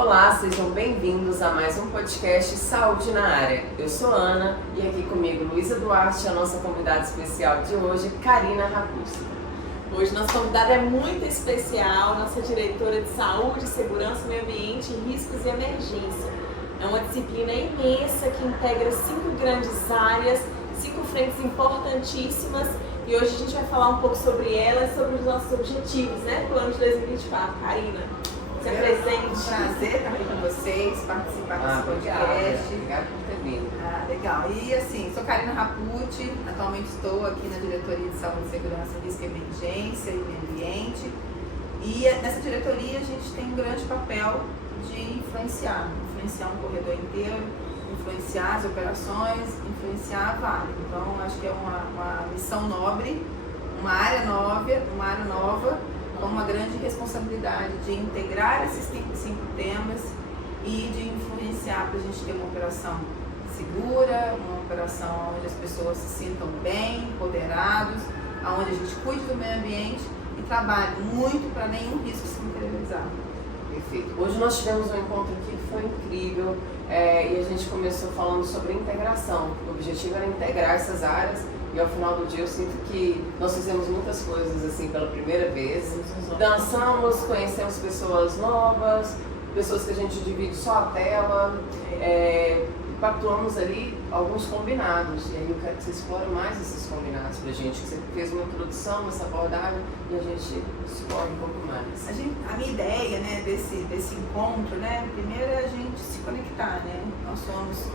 Olá, sejam bem-vindos a mais um podcast Saúde na Área. Eu sou Ana e aqui comigo Luísa Duarte, a nossa convidada especial de hoje, Karina Ragusa. Hoje nossa convidada é muito especial, nossa diretora de Saúde, Segurança, Meio Ambiente, Riscos e Emergência. É uma disciplina imensa que integra 5 grandes áreas, 5 frentes importantíssimas e hoje a gente vai falar um pouco sobre ela e sobre os nossos objetivos, né, para o ano de 2024. Karina, se apresente. É um prazer estar aqui com vocês, participar desse podcast. Obrigada por ter vindo. Legal. E assim, sou Karina Rapucci, atualmente estou aqui na Diretoria de Saúde, Segurança, Risco e Emergência e Meio Ambiente. E nessa diretoria a gente tem um grande papel de influenciar um corredor inteiro, influenciar as operações, influenciar a Vale. Então, acho que é uma missão nobre, uma área nova, com uma grande responsabilidade de integrar esses 5 temas e de influenciar para a gente ter uma operação segura, uma operação onde as pessoas se sintam bem, empoderados, onde a gente cuide do meio ambiente e trabalhe muito para nenhum risco se materializar. Perfeito. Hoje nós tivemos um encontro aqui que foi incrível e a gente começou falando sobre integração. O objetivo era integrar essas áreas e ao final do dia eu sinto que nós fizemos muitas coisas assim pela primeira vez. Dançamos, conhecemos pessoas novas, pessoas que a gente divide só a tela, pactuamos ali alguns combinados. E aí eu quero que você explore mais esses combinados pra gente, que você fez uma introdução nessa abordagem e a gente explore um pouco mais. A minha ideia, né, desse encontro, né, primeiro é a gente se conectar, né? Nós somos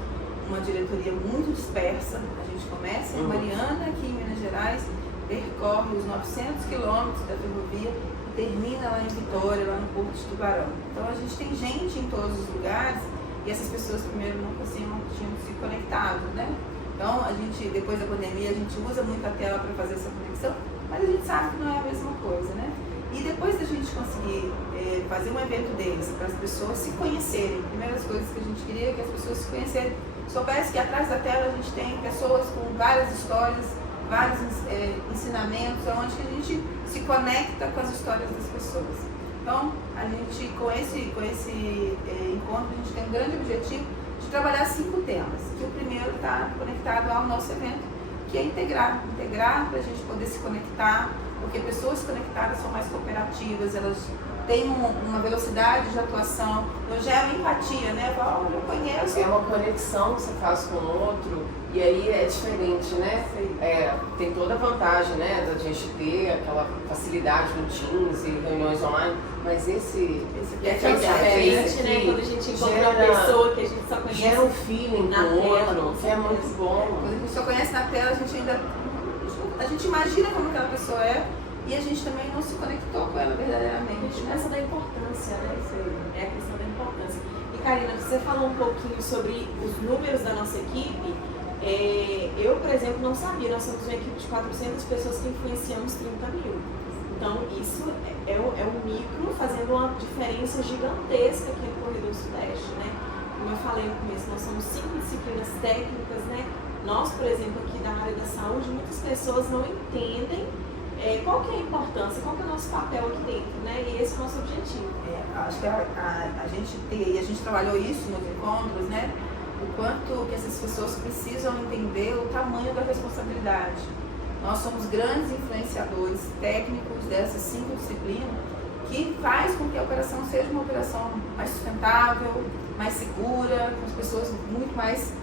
uma diretoria muito dispersa. A gente começa em Mariana, aqui em Minas Gerais, percorre os 900 quilômetros da ferrovia e termina lá em Vitória, lá no Porto de Tubarão. Então a gente tem gente em todos os lugares e essas pessoas primeiro nunca tinham se conectado, né? Então a gente, depois da pandemia, a gente usa muito a tela para fazer essa conexão, mas a gente sabe que não é a mesma coisa, né? E depois da gente conseguir fazer um evento desse, para as pessoas se conhecerem, primeiras coisas que a gente queria é que as pessoas se conhecerem, soubesse que atrás da tela a gente tem pessoas com várias histórias, vários ensinamentos, onde a gente se conecta com as histórias das pessoas. Então, a gente, com esse encontro, a gente tem um grande objetivo de trabalhar 5 temas, que o primeiro está conectado ao nosso evento, que é integrar para a gente poder se conectar, porque pessoas conectadas são mais cooperativas, elas têm uma velocidade de atuação, eu gero empatia, né? Eu conheço. É uma conexão que você faz com o outro e aí é diferente, né? Tem toda a vantagem, né, da gente ter aquela facilidade no Teams e reuniões online, mas esse é diferente, né? Quando a gente encontra uma pessoa que a gente só conhece, gera um feeling na com o tela, outro, que é muito bom. Quando a gente só conhece na tela, a gente imagina como aquela pessoa é e a gente também não se conectou com ela verdadeiramente. A gente pensa da importância, né? É a questão da importância. E Karina, você falou um pouquinho sobre os números da nossa equipe. Eu, por exemplo, não sabia. Nós somos uma equipe de 400 pessoas que influenciamos 30 mil. Então, isso é um micro fazendo uma diferença gigantesca aqui no Corredor Sudeste, né? Como eu falei no começo, nós somos 5 disciplinas técnicas, né? Nós, por exemplo, aqui da área da saúde, muitas pessoas não entendem qual que é a importância, qual que é o nosso papel aqui dentro, né? E esse é o nosso objetivo. Acho que a gente trabalhou isso nos encontros, né? O quanto que essas pessoas precisam entender o tamanho da responsabilidade. Nós somos grandes influenciadores técnicos dessas 5 disciplinas que faz com que a operação seja uma operação mais sustentável, mais segura, com as pessoas muito mais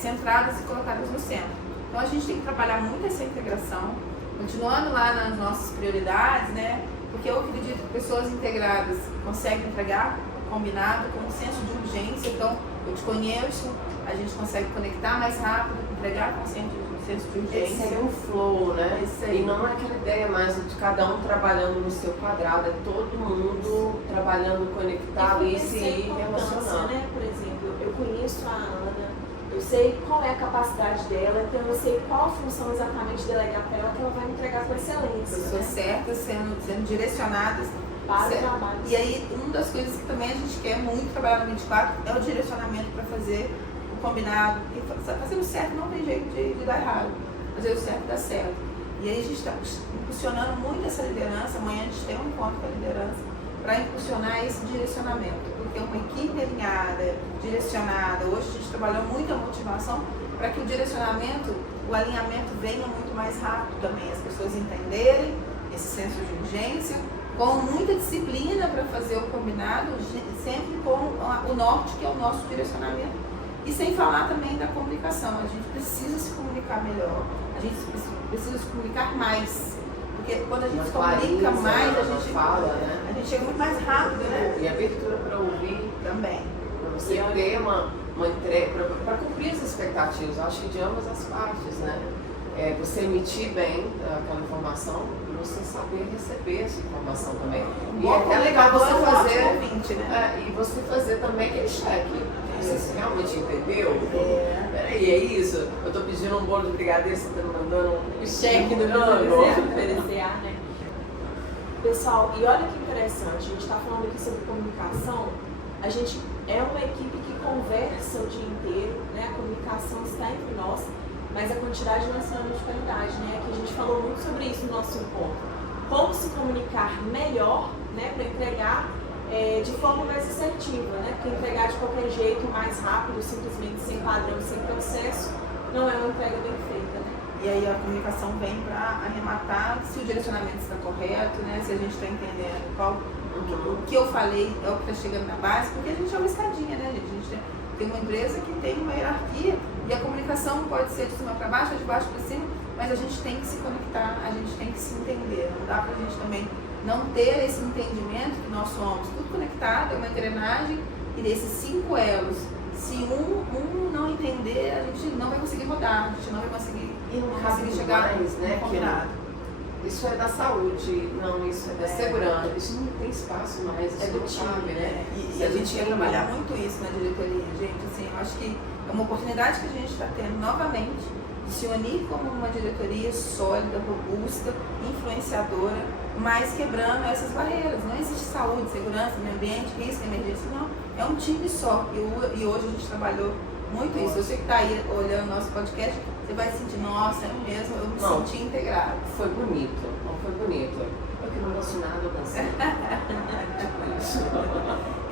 centradas e colocadas no centro. Então a gente tem que trabalhar muito essa integração, continuando lá nas nossas prioridades, né? Porque eu acredito que pessoas integradas conseguem entregar combinado com um senso de urgência. Então, eu te conheço, a gente consegue conectar mais rápido, entregar com um senso de urgência. Esse seria um flow, né? E não é aquela ideia mais de cada um trabalhando no seu quadrado, é todo mundo trabalhando conectado e se relacionando. Né? Por exemplo, eu conheço a Ana, eu sei qual é a capacidade dela, então eu sei qual a função exatamente delegar para ela que ela vai me entregar com excelência. Pessoas certas sendo direcionadas para o trabalho. E aí, uma das coisas que também a gente quer muito trabalhar no 24 é o direcionamento para fazer o combinado. Porque fazer o certo não tem jeito de dar errado. Fazer o certo dá certo. E aí a gente está impulsionando muito essa liderança. Amanhã a gente tem um encontro com a liderança para impulsionar esse direcionamento. Porque uma equipe alinhada, direcionada, hoje a gente trabalhou muito a motivação para que o direcionamento, o alinhamento venha muito mais rápido também, as pessoas entenderem esse senso de urgência, com muita disciplina para fazer o combinado, sempre com o norte, que é o nosso direcionamento. E sem falar também da comunicação, a gente precisa se comunicar melhor, a gente precisa se comunicar mais. Porque quando a gente se comunica mais, a gente chega muito mais rápido, né? E abertura para ouvir também. Para você ter uma entrega, para cumprir as expectativas, acho que de ambas as partes, né? Você emitir bem aquela informação e você saber receber essa informação também. E é até legal você fazer, ouvinte, né? E você fazer também aquele cheque. Você realmente entendeu? Peraí, é isso? Eu tô pedindo um bolo de brigadeiro, você tá me mandando o cheque do BCA, né? Pessoal, e olha que interessante, a gente está falando aqui sobre comunicação, a gente é uma equipe que conversa o dia inteiro, né? A comunicação está entre nós, mas a quantidade não é sinônimo de qualidade, né? Aqui a gente falou muito sobre isso no nosso encontro. Como se comunicar melhor, né? Para entregar de forma mais assertiva, né? Porque entregar de qualquer jeito, mais rápido, simplesmente sem padrão, sem processo, não é uma entrega bem feita, né? E aí a comunicação vem para arrematar se o direcionamento está correto, né? Se a gente está entendendo o que eu falei é o que está chegando na base, porque a gente é uma escadinha, né, gente? A gente tem uma empresa que tem uma hierarquia e a comunicação pode ser de cima para baixo, ou de baixo para cima, mas a gente tem que se conectar, a gente tem que se entender. Não dá para a gente também não ter esse entendimento que nós somos tudo conectado, é uma engrenagem, e desses 5 elos, se um não entender, a gente não vai conseguir rodar, a gente não vai conseguir, chegar mais, né, combinado. Isso é da saúde, não, isso é da segurança, isso não tem espaço mais, isso do time, sabe, né? E a gente quer trabalhar muito isso na diretoria, gente, assim, eu acho que é uma oportunidade que a gente está tendo novamente de se unir como uma diretoria sólida, robusta, influenciadora, mas quebrando essas barreiras. Não existe saúde, segurança, meio ambiente, risco, emergência, não. É um time só. E hoje a gente trabalhou muito isso. Você que está aí olhando nosso podcast, você vai sentir, nossa, eu mesmo, eu me senti integrado. Foi bonito, não foi bonito. Eu que não danço nada, eu dancei.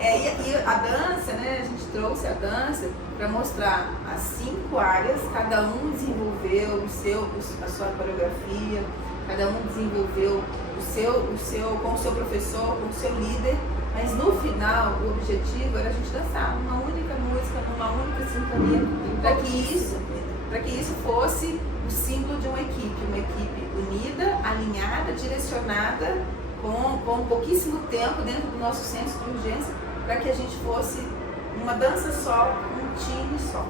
E a dança, né? A gente trouxe a dança para mostrar as 5 áreas, cada um desenvolveu a sua coreografia, cada um desenvolveu com o seu professor, com o seu líder, mas no final o objetivo era a gente dançar uma única música, numa única sintonia, para que isso fosse o símbolo de uma equipe unida, alinhada, direcionada, com pouquíssimo tempo dentro do nosso senso de urgência, para que a gente fosse uma dança só, um time só.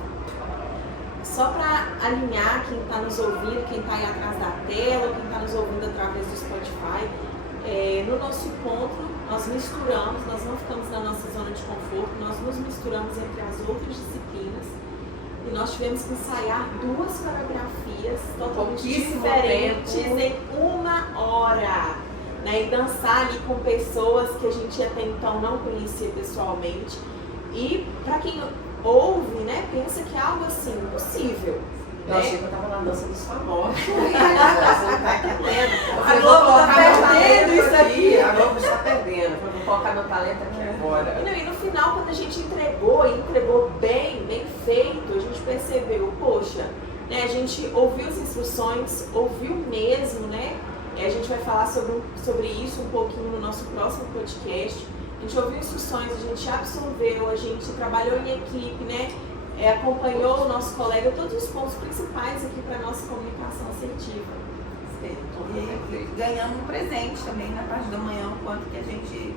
Só para alinhar quem está nos ouvindo, quem está aí atrás da tela, quem está nos ouvindo através do Spotify, no nosso encontro nós misturamos, nós não ficamos na nossa zona de conforto, nós nos misturamos entre as outras disciplinas e nós tivemos que ensaiar 2 coreografias totalmente diferentes em 1 hora, né? E dançar ali com pessoas que a gente até então não conhecia pessoalmente. E para quem ouve, né, pensa que é algo assim impossível. Eu achei que eu tava na dança dos famosos. Você não tá entendendo. A Globo tá perdendo isso aqui. A Globo está perdendo. Vou colocar meu talento aqui agora. E no final, quando a gente entregou bem feito, a gente percebeu, poxa, né, a gente ouviu as instruções, ouviu mesmo, né? A gente vai falar sobre isso um pouquinho no nosso próximo podcast. A gente ouviu instruções, a gente absorveu, a gente trabalhou em equipe, né? Acompanhou o nosso colega, todos os pontos principais aqui para a nossa comunicação assertiva. E ganhamos um presente também na parte da manhã, o quanto que a gente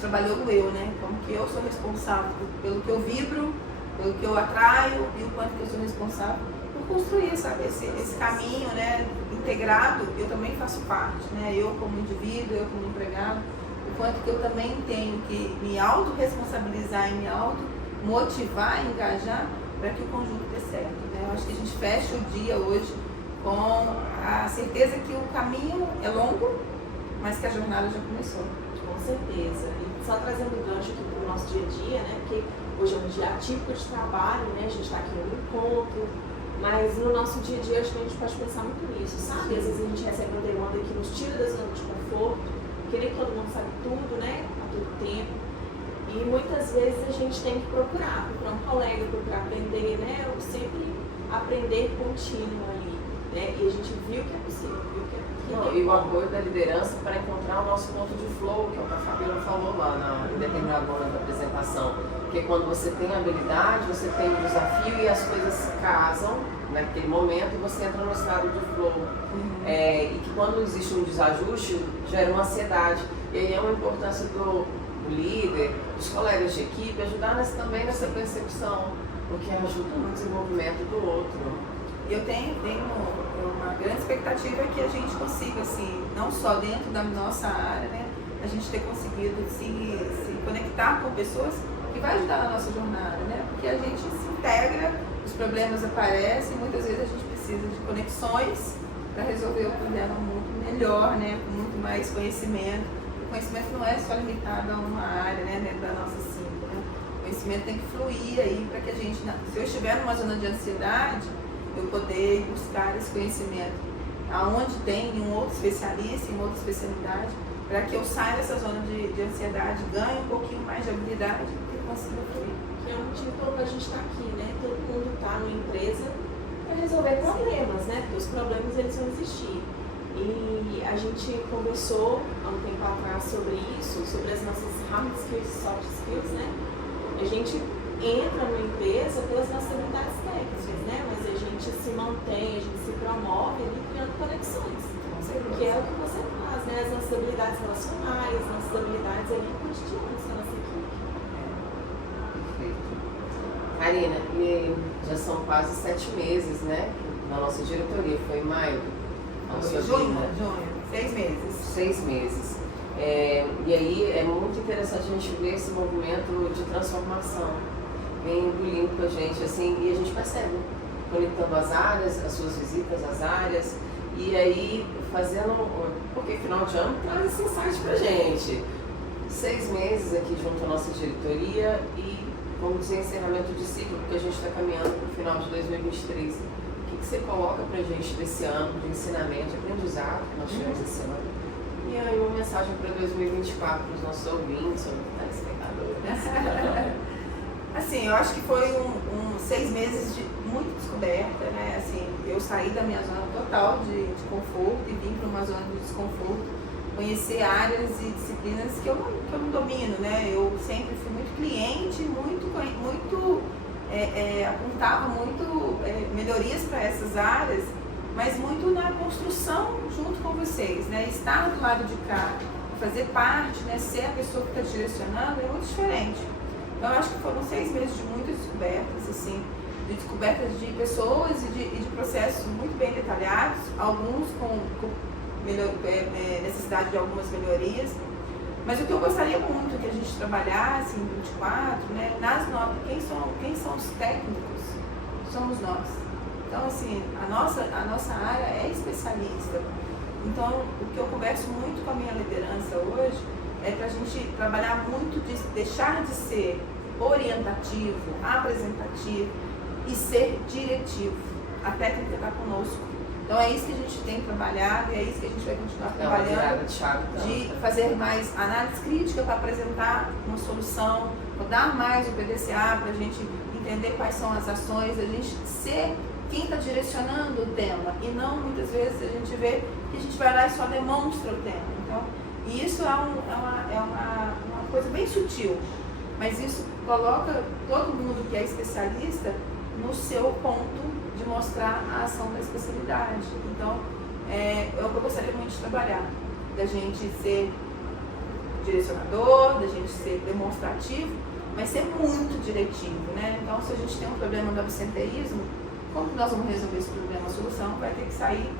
trabalhou no eu, né? Como que eu sou responsável pelo que eu vibro, pelo que eu atraio e o quanto que eu sou responsável por construir, sabe? Esse caminho, né? Integrado, eu também faço parte, né? Eu como indivíduo, eu como empregado, o quanto que eu também tenho que me autorresponsabilizar e me motivar e engajar para que o conjunto dê certo, né? Eu acho que a gente fecha o dia hoje com a certeza que o caminho é longo, mas que a jornada já começou. Com certeza. E só trazendo o gancho aqui para o nosso dia a dia, né? Porque hoje é um dia atípico de trabalho, né? A gente está aqui no encontro, mas no nosso dia a dia acho que a gente pode pensar muito nisso, sabe? Às vezes a gente recebe uma demanda que nos tira da zona de conforto, porque nem todo mundo sabe tudo, né? A todo tempo. E muitas vezes a gente tem que procurar um colega, procurar aprender, né? Ou sempre aprender contínuo ali, né? E a gente viu que é possível, viu que e o apoio da liderança para encontrar o nosso ponto de flow, que é o que a Fabiola falou lá em determinado momento da apresentação. Porque quando você tem habilidade, você tem um desafio e as coisas casam naquele momento e você entra no estado de flow. E que quando existe um desajuste, gera uma ansiedade. E aí é uma importância do líder, dos colegas de equipe, ajudar também nessa percepção, porque ajuda no desenvolvimento do outro. Eu tenho uma grande expectativa que a gente consiga, assim, não só dentro da nossa área, né, a gente ter conseguido se conectar com pessoas que vai ajudar na nossa jornada, né, porque a gente se integra, os problemas aparecem, muitas vezes a gente precisa de conexões para resolver o problema muito melhor, né, com muito mais conhecimento. O conhecimento não é só limitado a uma área, né, dentro da nossa cinco, né? O conhecimento tem que fluir aí para que a gente, se eu estiver numa zona de ansiedade, eu poder buscar esse conhecimento aonde tem um outro especialista, em outra especialidade, para que eu saia dessa zona de ansiedade, ganhe um pouquinho mais de habilidade e consiga fluir. Que é um motivo pelo que a gente está aqui, né? Todo mundo está numa empresa para resolver problemas, né? Porque os problemas eles vão existir. E a gente conversou há um tempo atrás sobre isso, sobre as nossas hard skills e soft skills, né? A gente entra numa empresa pelas nossas habilidades técnicas, né? Mas a gente se mantém, a gente se promove ali criando conexões. Que é o que você faz, né? As nossas habilidades relacionais, nossas habilidades ali cotidianas da nossa equipe. Perfeito. Karina, e já são quase 7 meses, né? Na nossa diretoria, foi em maio? Junho, 6 meses. 6 meses. E aí é muito interessante a gente ver esse movimento de transformação. Vem engolindo com a gente, assim, e a gente percebe, conectando as áreas, as suas visitas às áreas, e aí fazendo, porque final de ano traz esse insight pra gente. 6 meses aqui junto à nossa diretoria e, vamos dizer, encerramento de ciclo, porque a gente está caminhando para o final de 2023. O que você coloca pra gente desse ano de ensinamento, de aprendizado que nós tivemos esse ano? E aí uma mensagem para 2024 para os nossos ouvintes, telespectadores. Assim, eu acho que foi 6 meses de muita descoberta, né? Assim, eu saí da minha zona total de conforto e vim para uma zona de desconforto, conhecer áreas e disciplinas que eu não domino, né? Eu sempre fui muito cliente, apontava muito melhorias para essas áreas, mas muito na construção junto com vocês, né? Estar do lado de cá, fazer parte, né? Ser a pessoa que está direcionando é muito diferente. Então, eu acho que foram 6 meses de muitas descobertas, assim, de descobertas de pessoas e de processos muito bem detalhados, alguns com necessidade de algumas melhorias. Mas o que eu gostaria muito que a gente trabalhasse em 24, né, nas notas, quem são os técnicos? Somos nós. Então, assim, a nossa área é especialista. Então, o que eu converso muito com a minha liderança hoje é para a gente trabalhar muito de deixar de ser orientativo, apresentativo e ser diretivo. A técnica está conosco. Então é isso que a gente tem trabalhado e é isso que a gente vai continuar trabalhando, de fazer mais análise crítica para apresentar uma solução, dar mais o PDCA para a gente entender quais são as ações, a gente ser quem está direcionando o tema e não muitas vezes a gente vê que a gente vai lá e só demonstra o tema. Então, e isso é uma coisa bem sutil, mas isso coloca todo mundo que é especialista no seu ponto de mostrar a ação da especialidade. Então, é o que eu gostaria muito de trabalhar, da gente ser direcionador, da gente ser demonstrativo, mas ser muito diretivo, né? Então, se a gente tem um problema do absenteísmo, como nós vamos resolver esse problema? A solução vai ter que sair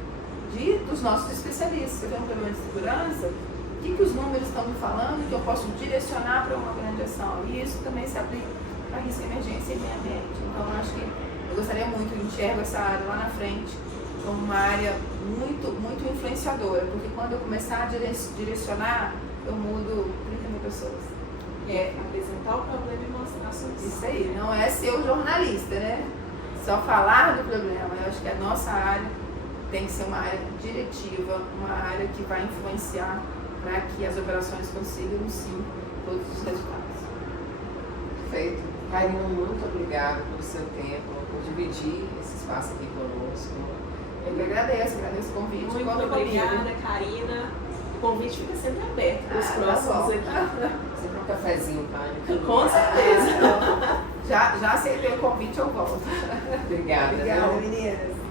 dos nossos especialistas. Se eu tenho um problema de segurança, o que os números estão me falando que eu posso direcionar para uma grande ação? E isso também se aplica para risco, emergência e meio ambiente. Então, eu acho que eu gostaria muito, eu enxergo essa área lá na frente como uma área muito, muito influenciadora, porque quando eu começar a direcionar, eu mudo 30 mil pessoas. Apresentar o problema e mostrar a solução. Isso aí, não é ser o jornalista, né? Só falar do problema. Eu acho que a nossa área tem que ser uma área diretiva, uma área que vai influenciar para que as operações consigam sim todos os resultados. Perfeito. Karina, muito obrigada pelo seu tempo, por dividir esse espaço aqui conosco. Eu que agradeço o convite. Muito obrigada, Karina. O convite fica sempre aberto para os Tá próximos aqui. Sempre um cafezinho, Karina. Com certeza. Já aceitei o convite, eu volto. Obrigada. Obrigada, viu? meninas.